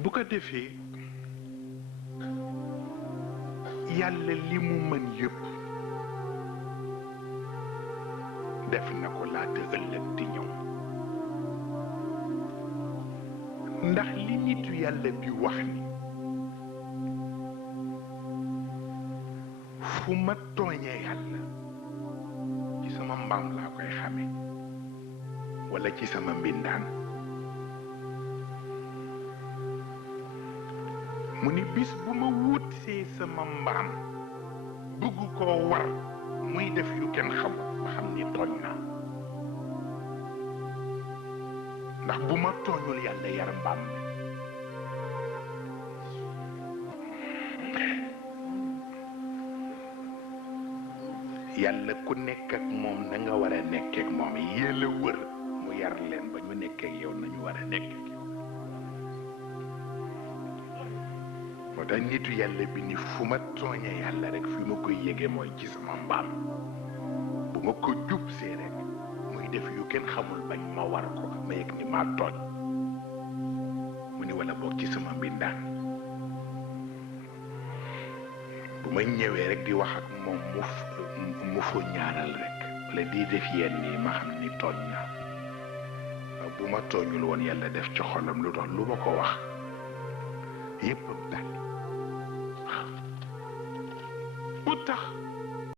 bu ko defee yàlla li mu mën yëpp def na ko laata ëllëg di ñëw ndax li nitu yàlla bi wax ni fu ma tooñee yàlla ci sama mbaam laa koy xame walla ci sama mbindaan mu ni bis bu ma wutsee sama mbaam bëgg koo war muy def yu kenn xamul ba xam ni tooñ naa ndax bu ma tooñul yàlla yar mbaam mi yàlla ku nekk ak moom na nga war a nekk ak moom yéela wër mu yar leen ba ñu nekk ak yow nañu war a nekk ak yow moo tax nitu yàlla bi ni fu ma tooñee yàlla rek fi ma koy yége mooy ci sama mbaam bu ma ko jub see rek muy def yu kenn xamul bañ ma war ko ma yëg ni maa tooñ mu ni walla boog ci sama mbindaan bu ma ñëwee rek di wax ak moom mu fu ñaaral rek walla di def yenn yi ma xam ni tooñ naa bu ma tooñul woon yàlla def ci xolam lu tax lu ma ko wax yépp am dal bu tax